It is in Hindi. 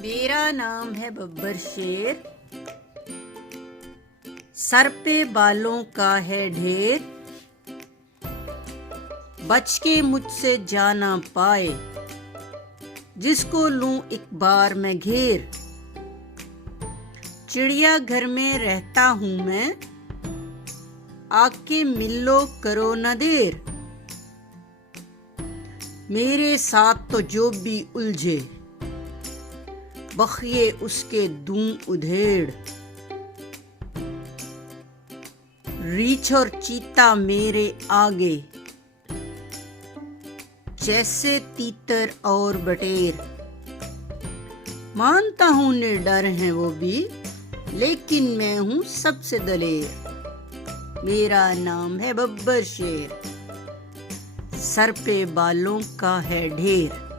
मेरा नाम है बब्बर शेर, सर पे बालों का है ढेर, बच के मुझसे जाना पाए, जिसको लूं एक बार मैं घेर। चिड़िया घर में रहता हूं मैं, आके मिल लो करो न देर। मेरे साथ तो जो भी उलझे, बखिए उसके दूं उधेड़। रीछ और चीता मेरे आगे, जैसे तीतर और बटेर। मानता हूं निडर हैं वो भी, लेकिन मैं हूं सबसे दलेर। मेरा नाम है बब्बर शेर, सर पे बालों का है ढेर।